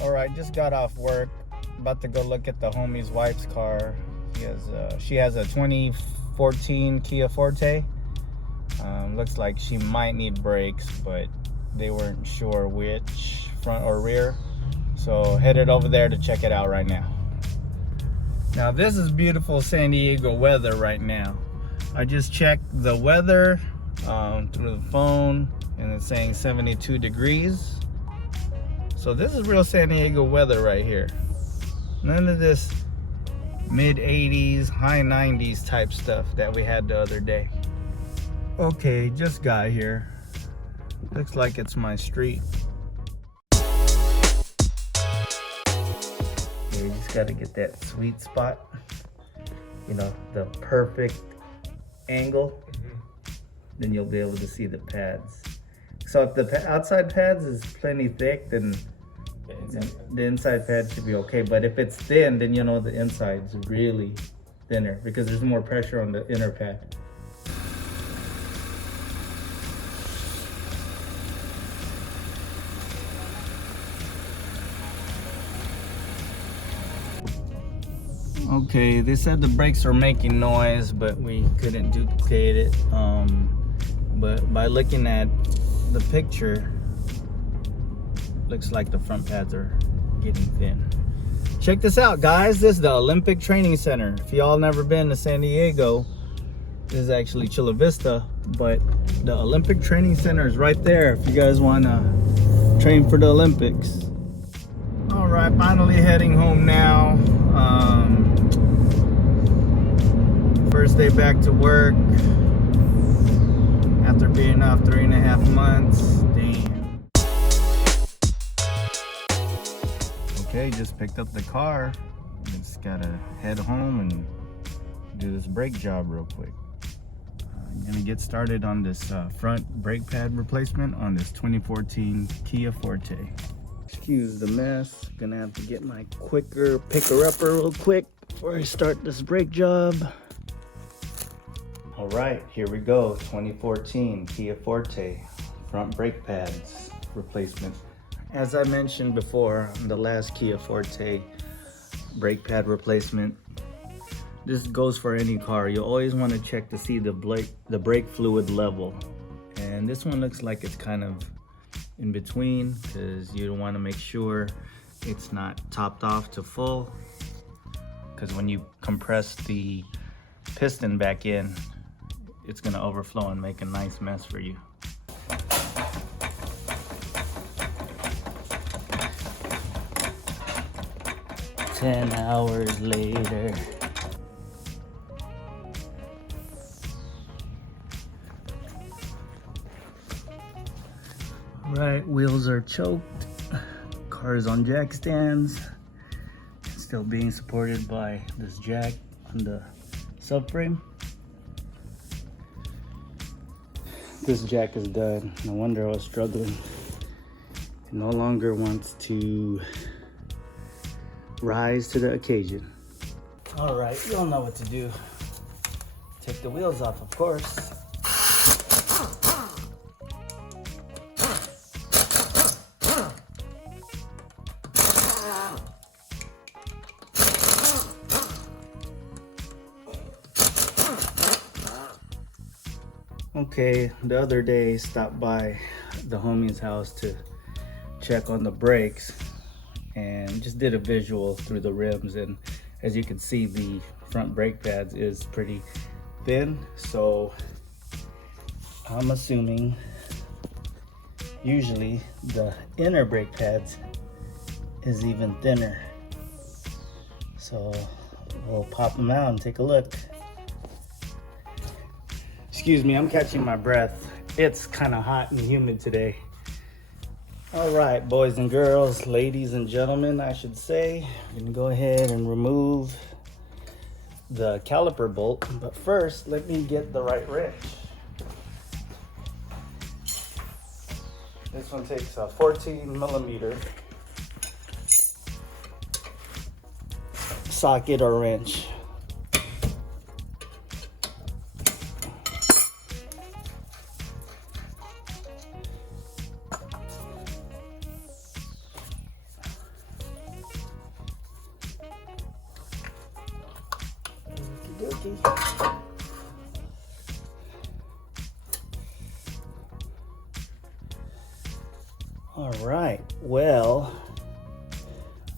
Alright, just got off work. About to go look at the homie's wife's car. She has a 2014 Kia Forte. Looks like she might need brakes, but they weren't sure which, front or rear. So headed over there to check it out right now. Now this is beautiful San Diego weather right now. I just checked the weather through the phone, and it's saying 72 degrees. So this is real San Diego weather right here. None of this mid 80s, high 90s type stuff that we had the other day. Okay, just got here. Looks like it's my street. Yeah, you just gotta get that sweet spot. You know, the perfect angle. Then you'll be able to see the pads. So if the outside pads is plenty thick, then the inside pad should be okay. But if it's thin, then you know the inside's really thinner because there's more pressure on the inner pad. Okay, they said the brakes are making noise, but we couldn't duplicate it. But by looking at the picture, looks like the front pads are getting thin. Check this out, guys. This is the Olympic Training Center. If y'all never been to San Diego, this is actually Chula Vista, but the Olympic Training Center is right there if you guys want to train for the Olympics. All right, finally heading home now. First day back to work after being off 3.5 months. Damn. Okay, just picked up the car. Just gotta head home and do this brake job real quick. I'm gonna get started on this front brake pad replacement on this 2014 Kia Forte. Excuse the mess. Gonna have to get my quicker picker-upper real quick before I start this brake job. All right, here we go. 2014 Kia Forte front brake pads replacement. As I mentioned before, the last Kia Forte brake pad replacement, this goes for any car. You always want to check to see the brake fluid level. And this one looks like it's kind of in between because you want to make sure it's not topped off to full, because when you compress the piston back in, it's going to overflow and make a nice mess for you. Ten hours later. Right, wheels are choked. Car's on jack stands. Still being supported by this jack on the subframe. This jack is done. No wonder I was struggling. It no longer wants to rise to the occasion. All right, you'll know what to do. Take the wheels off, of course. Okay, the other day stopped by the homie's house to check on the brakes and just did a visual through the rims, and as you can see, the front brake pads is pretty thin, so I'm assuming usually the inner brake pads is even thinner. So we'll pop them out and take a look. Excuse me, I'm catching my breath. It's kind of hot and humid today. All right, boys and girls, ladies and gentlemen, I should say, I'm gonna go ahead and remove the caliper bolt, but first, let me get the right wrench. This one takes a 14mm socket or wrench. sticky. All right, well,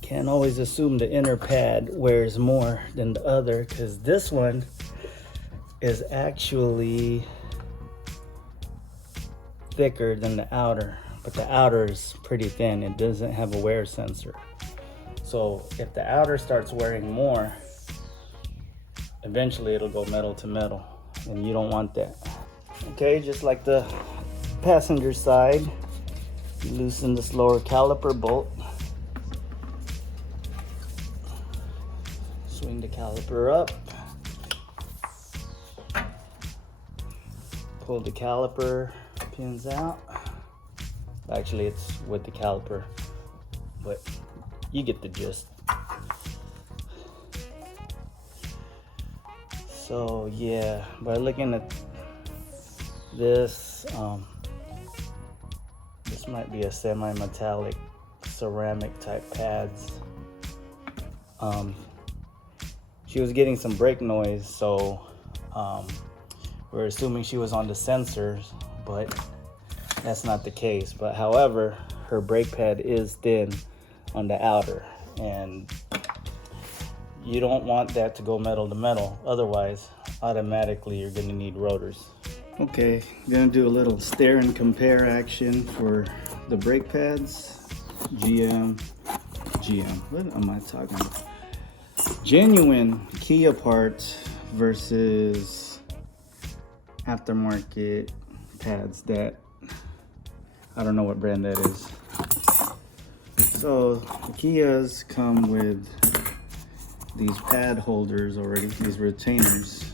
can't always assume the inner pad wears more than the other, because this one is actually thicker than the outer, but the outer is pretty thin. It doesn't have a wear sensor. So if the outer starts wearing more, eventually it'll go metal to metal, and you don't want that. Okay, just like the passenger side, you loosen this lower caliper bolt. Swing the caliper up. Pull the caliper pins out. Actually, it's with the caliper, but you get the gist. So yeah, by looking at this, this might be a semi-metallic ceramic type pads. She was getting some brake noise, so we're assuming she was on the sensors, but that's not the case. But however, her brake pad is thin on the outer, and you don't want that to go metal to metal. Otherwise, automatically you're gonna need rotors. Okay, I'm gonna do a little stare and compare action for the brake pads. GM, what am I talking about? Genuine Kia parts versus aftermarket pads that, I don't know what brand that is. So the Kias come with these pad holders already, these retainers,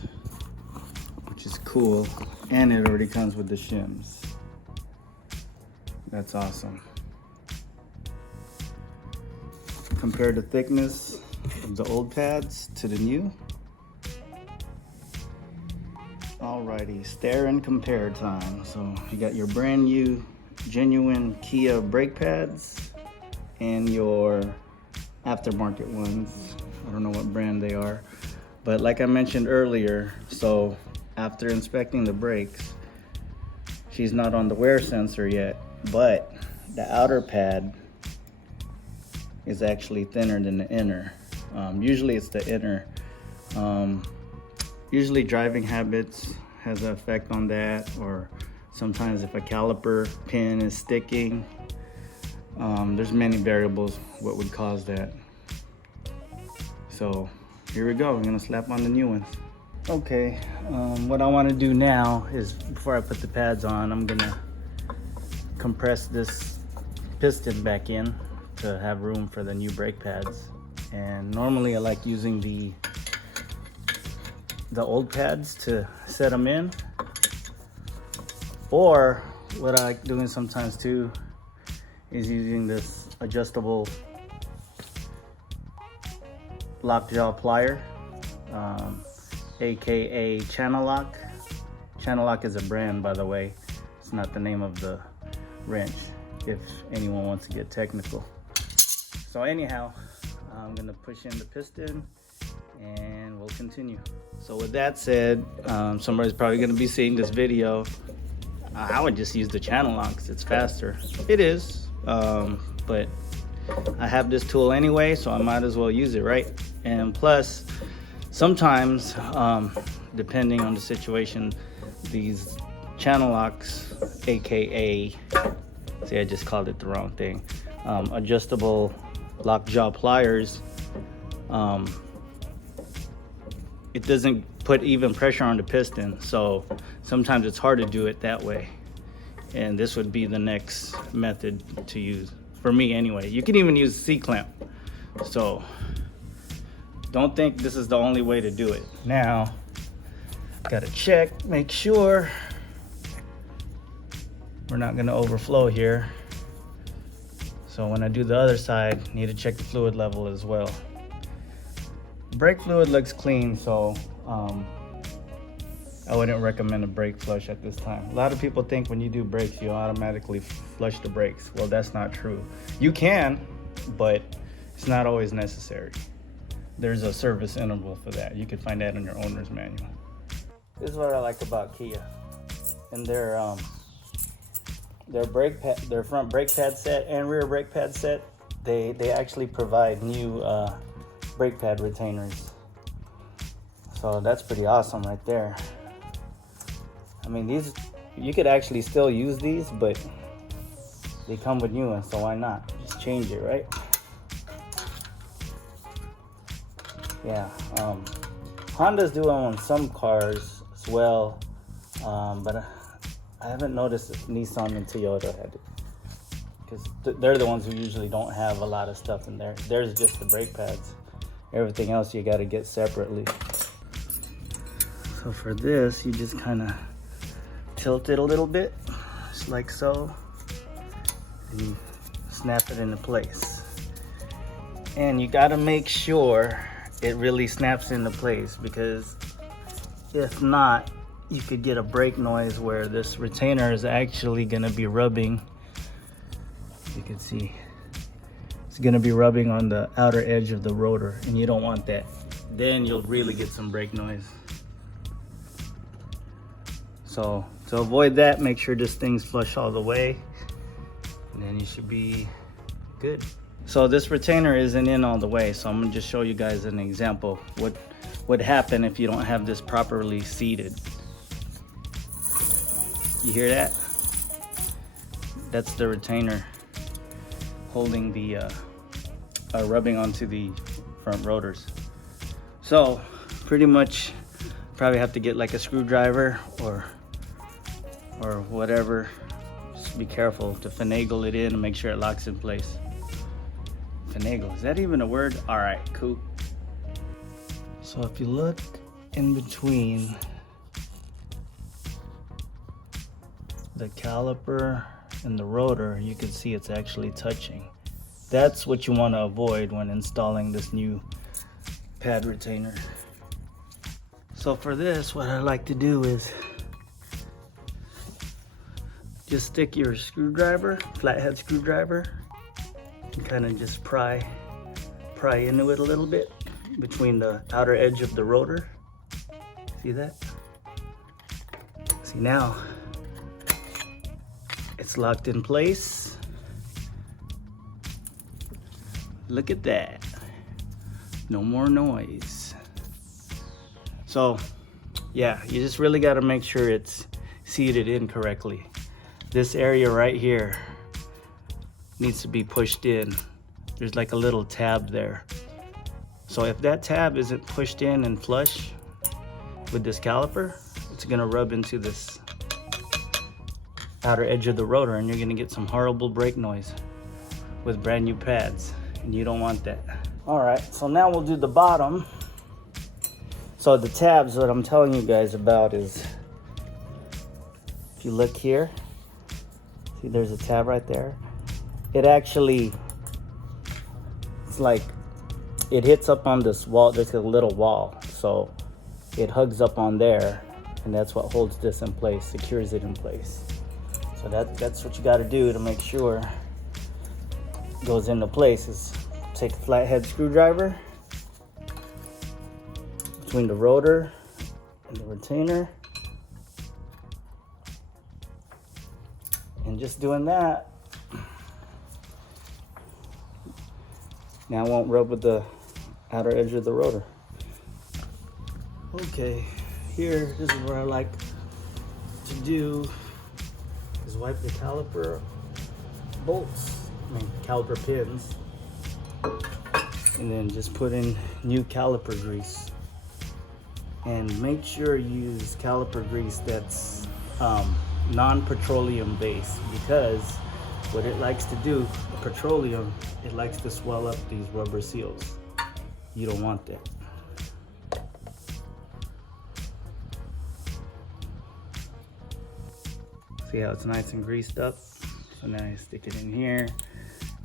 which is cool, and it already comes with the shims. That's awesome. Compare the thickness of the old pads to the new. Alrighty, stare and compare time. So you got your brand new genuine Kia brake pads and your aftermarket ones. I don't know what brand they are, but like I mentioned earlier, so after inspecting the brakes, she's not on the wear sensor yet, but the outer pad is actually thinner than the inner. Usually it's the inner. Usually driving habits has an effect on that, or sometimes if a caliper pin is sticking. There's many variables what would cause that. So here we go, we're gonna slap on the new ones. Okay, what I wanna do now is, before I put the pads on, I'm gonna compress this piston back in to have room for the new brake pads. And normally I like using the old pads to set them in, or what I like doing sometimes too is using this adjustable lockjaw plier, aka channel lock. Channel lock is a brand, by the way. It's not the name of the wrench, if anyone wants to get technical. So anyhow, I'm gonna push in the piston and we'll continue. So with that said, somebody's probably gonna be seeing this video. I would just use the channel lock because it's faster. It is, but I have this tool anyway, so I might as well use it, right? And plus, sometimes, depending on the situation, these channel locks, aka, see, I just called it the wrong thing, adjustable lockjaw pliers, it doesn't put even pressure on the piston, so sometimes it's hard to do it that way. And this would be the next method to use, for me anyway. You can even use C-clamp. So don't think this is the only way to do it. Now, gotta check, make sure we're not gonna overflow here. So when I do the other side, need to check the fluid level as well. Brake fluid looks clean, so I wouldn't recommend a brake flush at this time. A lot of people think when you do brakes, you automatically flush the brakes. Well, that's not true. You can, but it's not always necessary. there's a service interval for that. You can find that in your owner's manual. This is what I like about Kia. And their front brake pad set and rear brake pad set, they actually provide new brake pad retainers. So that's pretty awesome right there. I mean, these, you could actually still use these, but they come with new ones, so why not? Just change it, right? Yeah, Hondas do it on some cars as well, but I haven't noticed if Nissan and Toyota had it, because they're the ones who usually don't have a lot of stuff in there. There's just the brake pads. Everything else you got to get separately. So for this, you just kind of tilt it a little bit, just like so, and you snap it into place. And you got to make sure it really snaps into place, because if not, you could get a brake noise where this retainer is actually going to be rubbing. You can see it's going to be rubbing on the outer edge of the rotor, and you don't want that. Then you'll really get some brake noise. So to avoid that, make sure this thing's flush all the way, and then you should be good. So this retainer isn't in all the way, so I'm gonna just show you guys an example. What would happen if you don't have this properly seated. You hear that? That's the retainer holding the, rubbing onto the front rotors. So pretty much probably have to get like a screwdriver or whatever. Just be careful to finagle it in and make sure it locks in place. Finagle, is that even a word? All right, cool. So if you look in between the caliper and the rotor, you can see it's actually touching. That's what you want to avoid when installing this new pad retainer. So for this, what I like to do is just stick your screwdriver, flathead screwdriver, and kind of just pry into it a little bit between the outer edge of the rotor. See that? See, now it's locked in place. Look at that. No more noise. So yeah, you just really got to make sure it's seated in correctly. This area right here needs to be pushed in. There's like a little tab there. So if that tab isn't pushed in and flush with this caliper, it's gonna rub into this outer edge of the rotor, and you're gonna get some horrible brake noise with brand new pads, and you don't want that. All right, so now we'll do the bottom. So the tabs that I'm telling you guys about is, if you look here, see there's a tab right there. It actually, it's like, it hits up on this wall. There's a little wall, so it hugs up on there, and that's what holds this in place, secures it in place. So that's what you got to do to make sure it goes into place, is take a flathead screwdriver between the rotor and the retainer, and just doing that. Now it won't rub with the outer edge of the rotor. Okay, here, this is what I like to do, is wipe the caliper bolts, caliper pins, and then just put in new caliper grease. And make sure you use caliper grease that's non-petroleum based, because what it likes to do, petroleum, it likes to swell up these rubber seals. You don't want that. See how it's nice and greased up? So now you stick it in here,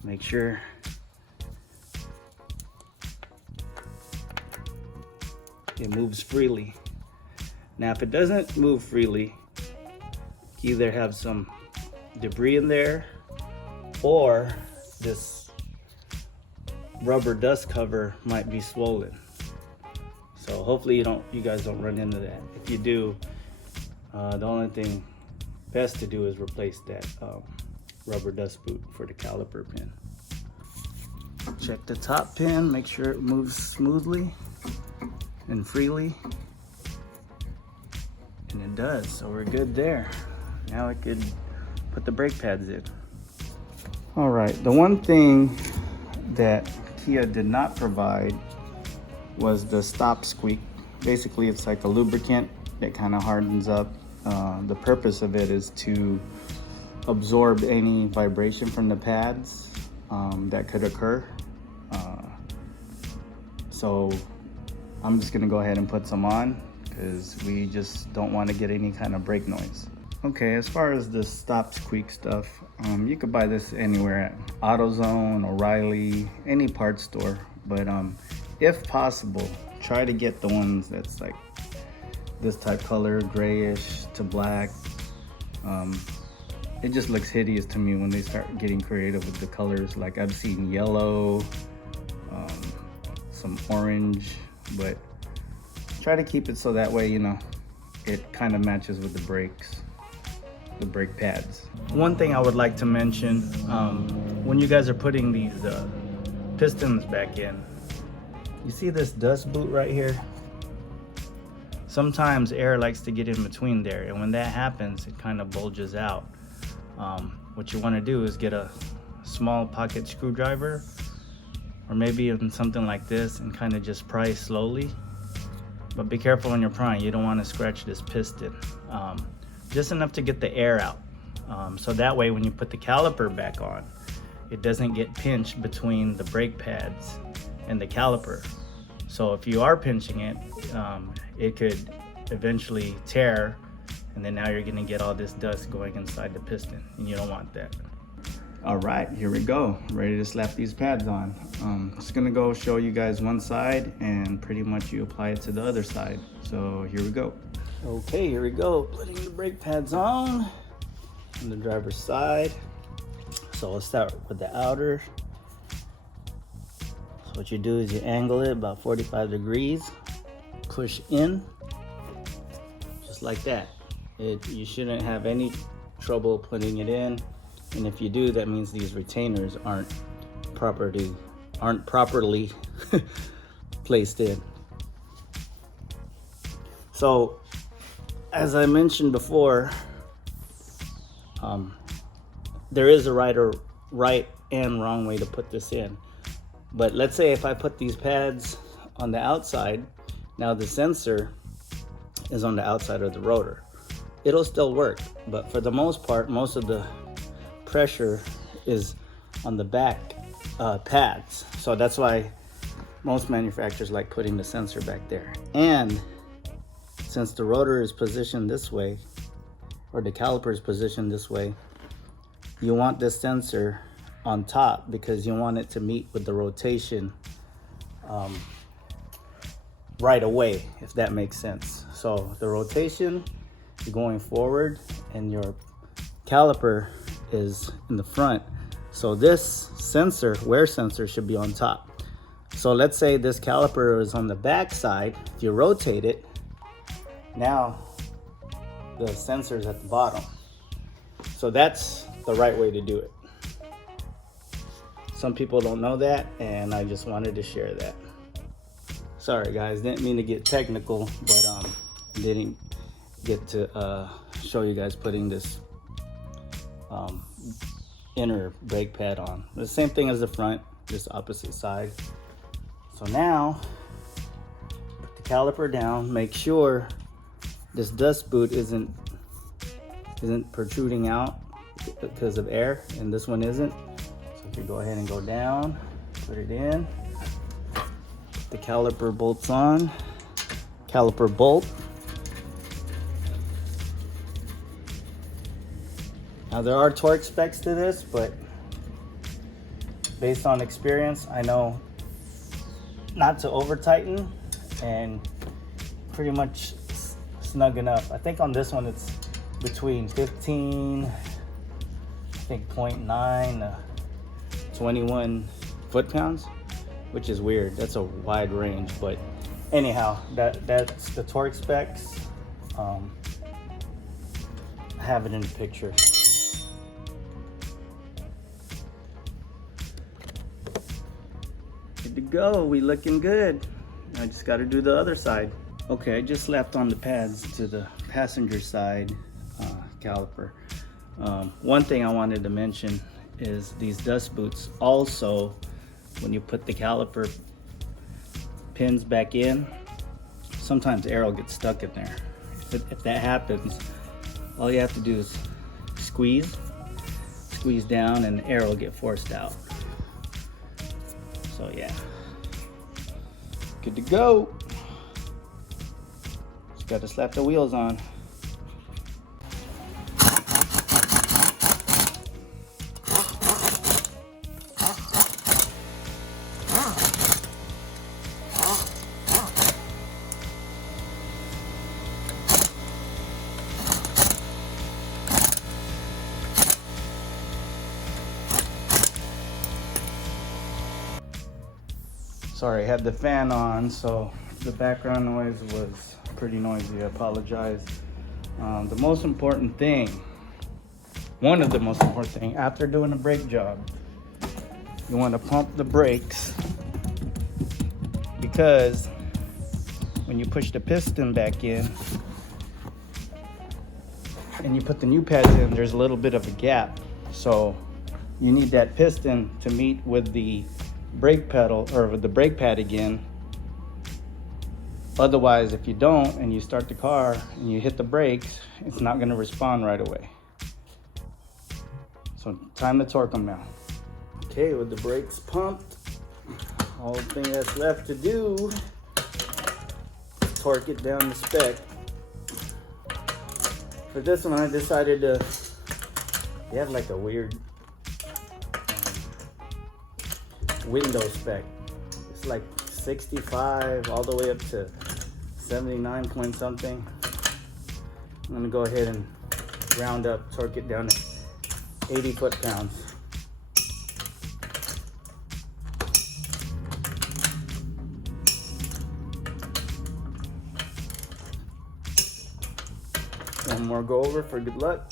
make sure it moves freely. Now if it doesn't move freely, you either have some debris in there, or this rubber dust cover might be swollen. So hopefully you guys don't run into that. If you do, the only thing best to do is replace that rubber dust boot for the caliper pin. Check the top pin, make sure it moves smoothly and freely. And it does, so we're good there. Now I could put the brake pads in. All right, the one thing that Kia did not provide was the stop squeak. Basically, it's like a lubricant that kind of hardens up. The purpose of it is to absorb any vibration from the pads that could occur. So I'm just gonna go ahead and put some on because we just don't want to get any kind of brake noise. Okay, as far as the stop squeak stuff, you could buy this anywhere at AutoZone, O'Reilly, any parts store. But if possible, try to get the ones that's like this type color, grayish to black. It just looks hideous to me when they start getting creative with the colors. Like I've seen yellow, some orange, but try to keep it so that way, you know, it kind of matches with the brakes, the brake pads. One thing I would like to mention, when you guys are putting these pistons back in, you see this dust boot right here? Sometimes air likes to get in between there, and when that happens, it kind of bulges out. What you want to do is get a small pocket screwdriver, or maybe even something like this, and kind of just pry slowly. But be careful when you're prying, you don't want to scratch this piston. Just enough to get the air out. So that way when you put the caliper back on, it doesn't get pinched between the brake pads and the caliper. So if you are pinching it, it could eventually tear, and then now you're gonna get all this dust going inside the piston, and you don't want that. All right, here we go. Ready to slap these pads on. Just gonna go show you guys one side, and pretty much you apply it to the other side. So here we go. Okay, here we go. Putting the brake pads on the driver's side. So let's start with the outer. So what you do is you angle it about 45 degrees, push in, just like that. You shouldn't have any trouble putting it in. And if you do, that means these retainers aren't properly placed in. So, as I mentioned before, there is a right and wrong way to put this in. But let's say if I put these pads on the outside, now the sensor is on the outside of the rotor. It'll still work, but for the most part, most of the pressure is on the back pads. So that's why most manufacturers like putting the sensor back there. And since the rotor is positioned this way, or the caliper is positioned this way, you want this sensor on top because you want it to meet with the rotation right away, if that makes sense. So the rotation is going forward and your caliper is in the front. So this sensor, wear sensor, should be on top. So let's say this caliper is on the back side. If you rotate it, now the sensor is at the bottom. So that's the right way to do it. Some people don't know that, and I just wanted to share that. Sorry guys, didn't mean to get technical, but didn't get to show you guys putting this inner brake pad on. The same thing as the front, just opposite side. So now, put the caliper down, make sure this dust boot isn't protruding out because of air, and this one isn't. So if you go ahead and go down, put it in, put the caliper bolts on, caliper bolt. Now there are torque specs to this, but based on experience, I know not to over tighten and pretty much snug enough. I think on this one it's between 15, I think 0.9 to 21 foot-pounds. which is weird. That's a wide range, but anyhow, that's the torque specs. I have it in the picture. Good to go. We looking good. I just got to do the other side. Okay, I just slapped on the pads to the passenger side caliper. One thing I wanted to mention is these dust boots. Also, when you put the caliper pins back in, sometimes air will get stuck in there. If that happens, all you have to do is squeeze down and air will get forced out. So yeah, good to go. Just got to slap the wheels on. Sorry, I had the fan on, so the background noise was pretty noisy. I apologize. The most important thing, one of the most important things, after doing a brake job, you want to pump the brakes, because when you push the piston back in and you put the new pads in, there's a little bit of a gap. So you need that piston to meet with the brake pedal or with the brake pad again. Otherwise, if you don't and you start the car and you hit the brakes, it's not going to respond right away. So time to torque them now. Okay, with the brakes pumped, all the thing that's left to do is torque it down to spec. For this one, I decided to, they have like a weird window spec. It's like 65 all the way up to 79 point something. I'm gonna go ahead and round up, torque it down to 80 foot-pounds. One more go over for good luck.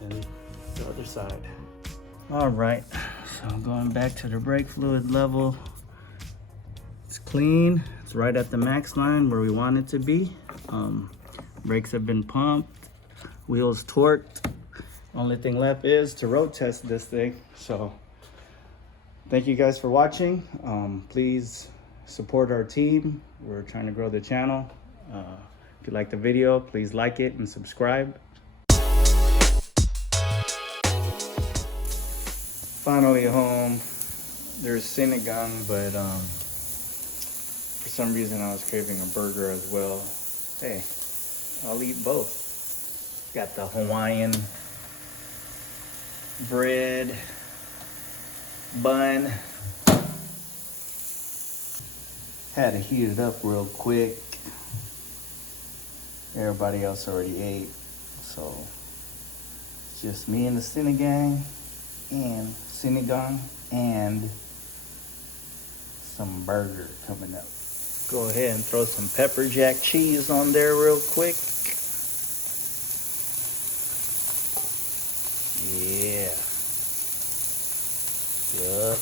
And the other side. All right, so going back to the brake fluid level. It's clean. It's right at the max line where we want it to be. Brakes have been pumped, wheels torqued. Only thing left is to road test this thing. So thank you guys for watching. Please support our team. We're trying to grow the channel. If you like the video, please like it and subscribe. Finally home. There's Cinegun, but for some reason I was craving a burger as well. Hey, I'll eat both. Got the Hawaiian bread, bun. Had to heat it up real quick. Everybody else already ate, so it's just me and the Cinegang and Cinegun and some burger coming up. Go ahead and throw some pepper jack cheese on there real quick. Yeah. Yup.